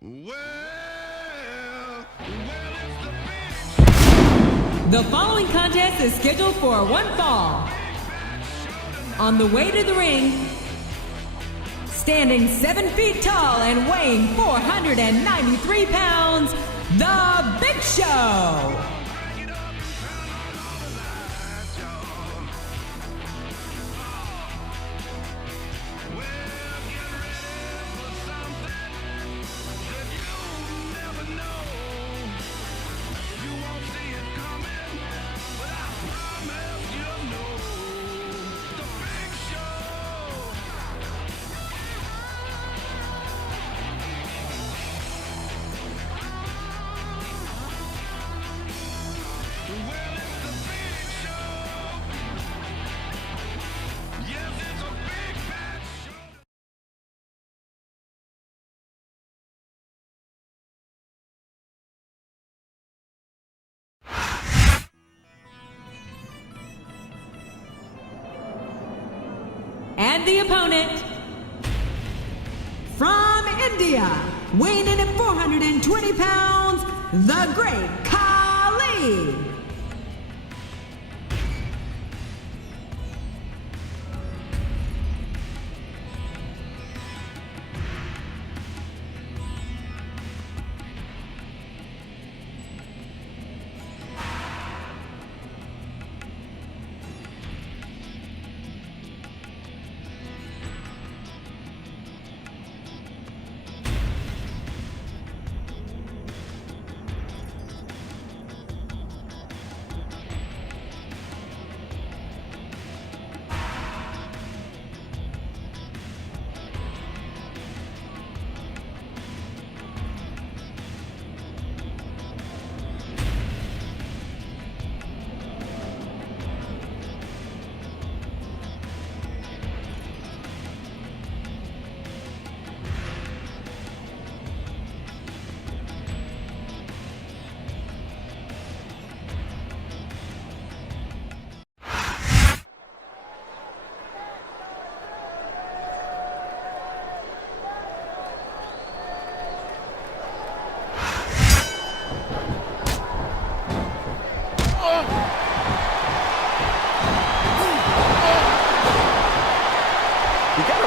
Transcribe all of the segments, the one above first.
The following contest is scheduled for one fall. On the way to the ring, standing 7 feet tall and weighing 493 pounds, The Big Show. And the opponent, from India, weighing in at 420 pounds, the Great Khali.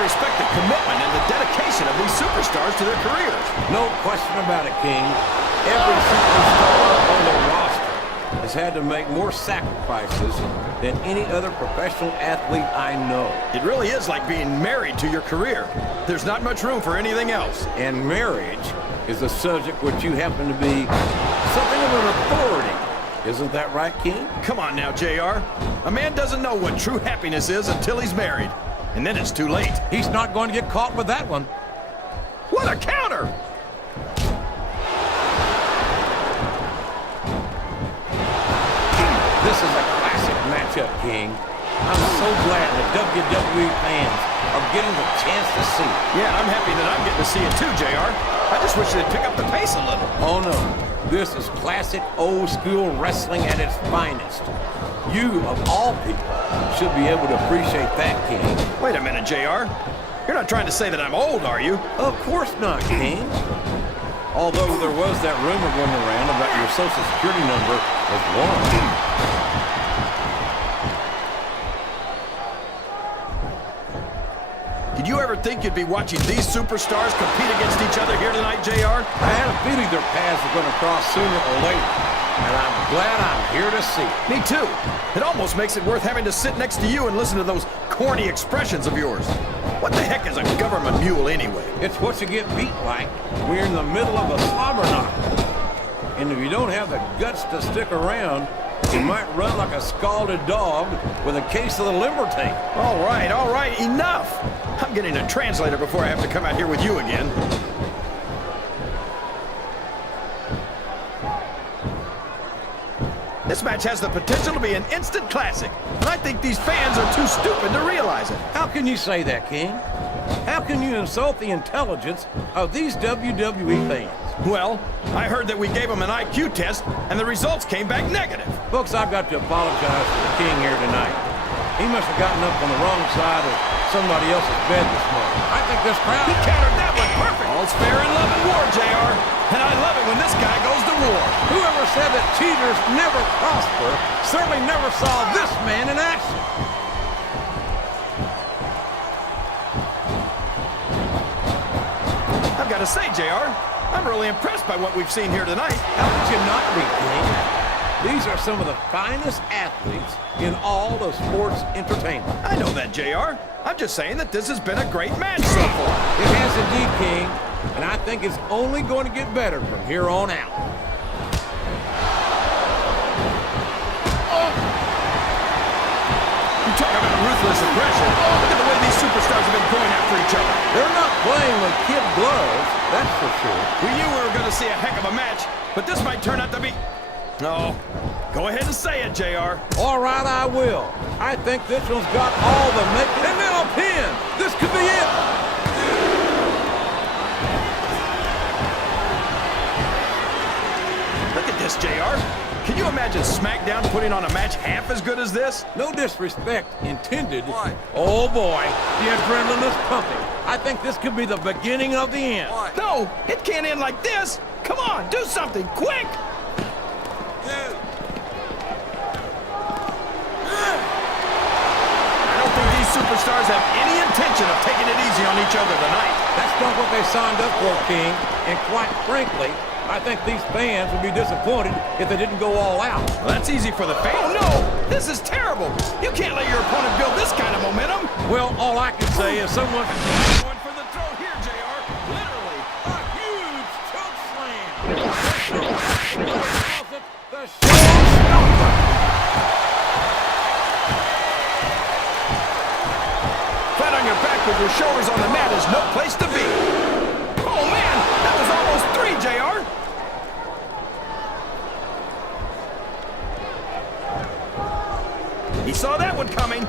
Respect the commitment and the dedication of these superstars to their careers. No question about it, King. Every superstar on the roster has had to make more sacrifices than any other professional athlete I know. It really is like being married to your career. There's not much room for anything else. And marriage is a subject which you happen to be something of an authority. Isn't that right, King? Come on now, JR. A man doesn't know what true happiness is until he's married. And then it's too late. He's not going to get caught with that one. What a counter! This is a classic matchup, King. I'm so glad the WWE fans are getting the chance to see it. Yeah, I'm happy that I'm getting to see it too, JR. I just wish they'd pick up the pace a little. Oh, no. This is classic old-school wrestling at its finest. You, of all people, should be able to appreciate that, King. Wait a minute, JR. You're not trying to say that I'm old, are you? Of course not, King. Although there was that rumor going around about your Social Security number was wrong. Did you ever think you'd be watching these superstars compete against each other here tonight, JR? I had a feeling their paths were going to cross sooner or later, and I'm glad I'm here to see it. Me too. It almost makes it worth having to sit next to you and listen to those corny expressions of yours. What the heck is a government mule anyway? It's what you get beat like when you're in the middle of a slobber knock. And if you don't have the guts to stick around, you might run like a scalded dog with a case of the limber tape. All right, enough! I'm getting a translator before I have to come out here with you again. This match has the potential to be an instant classic, and I think these fans are too stupid to realize it. How can you say that, King? How can you insult the intelligence of these WWE fans? Well, I heard that we gave them an IQ test, and the results came back negative. Folks, I've got to apologize to the King here tonight. He must have gotten up on the wrong side of somebody else's bed this morning. I think this crowd... He countered that one perfect. All's fair in love and war, JR. when this guy goes to war. Whoever said that cheaters never prosper certainly never saw this man in action. I've got to say, JR, I'm really impressed by what we've seen here tonight. How could you not be, King? These are some of the finest athletes in all of sports entertainment. I know that, JR. I'm just saying that this has been a great match so far. It has indeed, King, and I think it's only going to get better from here on out. You talk about ruthless aggression. Look at the way these superstars have been going after each other. They're not playing with kid gloves, that's for sure. We knew we were going to see a heck of a match, but this might turn out to be... No. Go ahead and say it, JR. All right, I will. I think this one's got all the makings. And now a pin. This could be it. Look at this, JR. Can you imagine SmackDown putting on a match half as good as this? No disrespect intended. Why? Oh, boy. The adrenaline is pumping. I think this could be the beginning of the end. Why? No, it can't end like this. Come on, do something, quick. Superstars have any intention of taking it easy on each other tonight. That's not what they signed up for, King. And quite frankly, I think these fans would be disappointed if they didn't go all out. Well, that's easy for the fans. Oh, no! This is terrible! You can't let your opponent build this kind of momentum. Well, all I can say is someone... Going for the throw here, JR. Literally. A huge choke slam. The showstopper. Flat on your back with your shoulders on the mat is no place to be. Oh, man! That was almost 3, JR. He saw that one coming. Boy,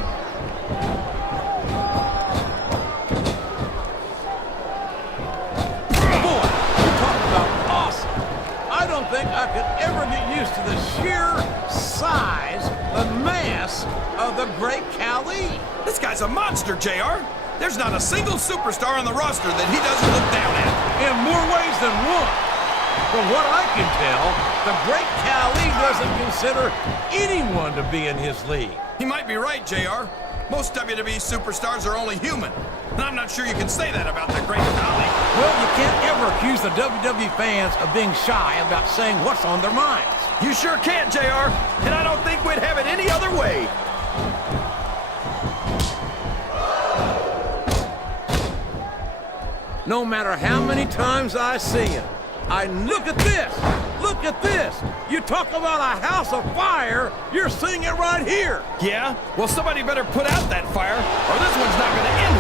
you talk about awesome. I don't think I could ever get used to the sheer size, the mass of the great Khali. This guy's a monster, JR. There's not a single superstar on the roster that he doesn't look down at. In more ways than one. From what I can tell, the great Khali doesn't consider anyone to be in his league. He might be right, JR. Most WWE superstars are only human. And I'm not sure you can say that about the great Khali. Well, you can't ever accuse the WWE fans of being shy about saying what's on their minds. You sure can't, JR. And I don't think we'd have it any other way. No matter how many times I see him, look at this! Look at this! You talk about a house of fire, you're seeing it right here! Yeah? Well, somebody better put out that fire, or this one's not going to end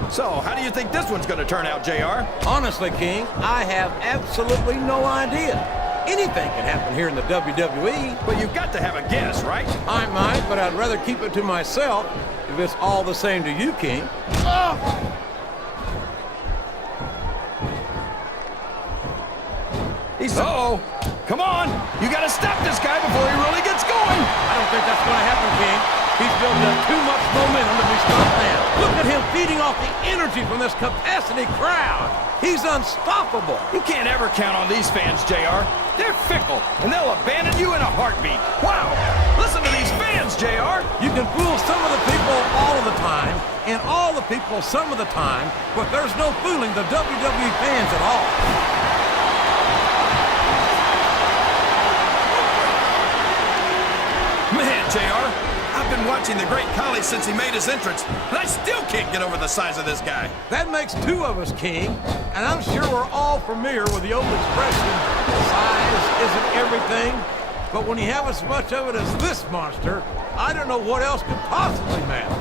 well. So, how do you think this one's going to turn out, JR? Honestly, King, I have absolutely no idea. Anything can happen here in the WWE. But you've got to have a guess, right? I might, but I'd rather keep it to myself if it's all the same to you, King. Oh! Uh-oh. Come on. You got to stop this guy before he really gets going. I don't think that's going to happen, King. He's building up too much momentum to be stopped now. Look at him feeding off the energy from this capacity crowd. He's unstoppable. You can't ever count on these fans, JR. They're fickle, and they'll abandon you in a heartbeat. Wow. Listen to these fans, JR. You can fool some of the people all of the time, and all the people some of the time, but there's no fooling the WWE fans at all. Man, JR, I've been watching the great Khali since he made his entrance, and I still can't get over the size of this guy. That makes 2 of us, King, and I'm sure we're all familiar with the old expression, size isn't everything, but when you have as much of it as this monster, I don't know what else could possibly matter.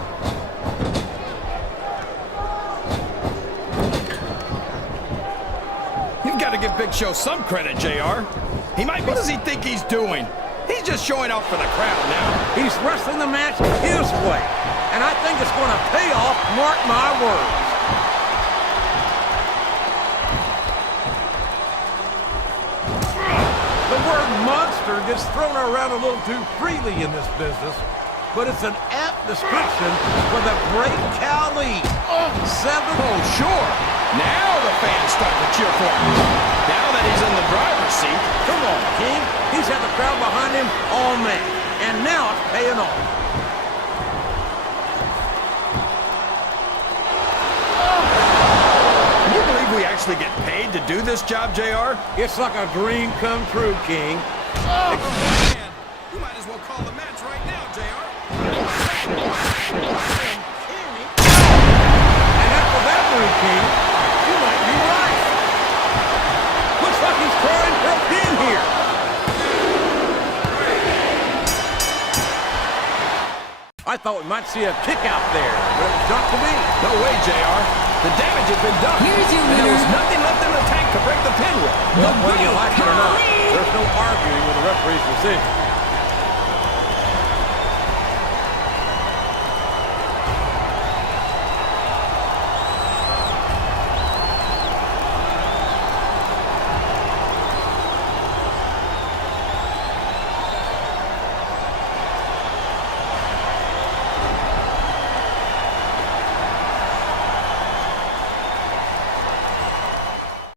You've got to give Big Show some credit, JR. What does he think he's doing? He's just showing off for the crowd now. He's wrestling the match his way, and I think it's going to pay off, mark my words. The word monster gets thrown around a little too freely in this business, but it's an apt description for the great Khali. 7. Oh, sure. Now the fans start to cheer for him. Now that he's in the driver's seat. Come on, King. He's had the crowd behind him all match, and now it's paying off. Can you believe we actually get paid to do this job, JR? It's like a dream come true, King. Man, you might as well call the match right now, JR. And after that move, King, you might be right. Looks like he's trying for a pin here. I thought we might see a kick out there, but it was not to be. No way, JR. The damage has been done. Here's your And there was winner. nothing left in the tank to break the pin with. Well, whether you like it or not, Khali. there's no arguing with the referee's decision.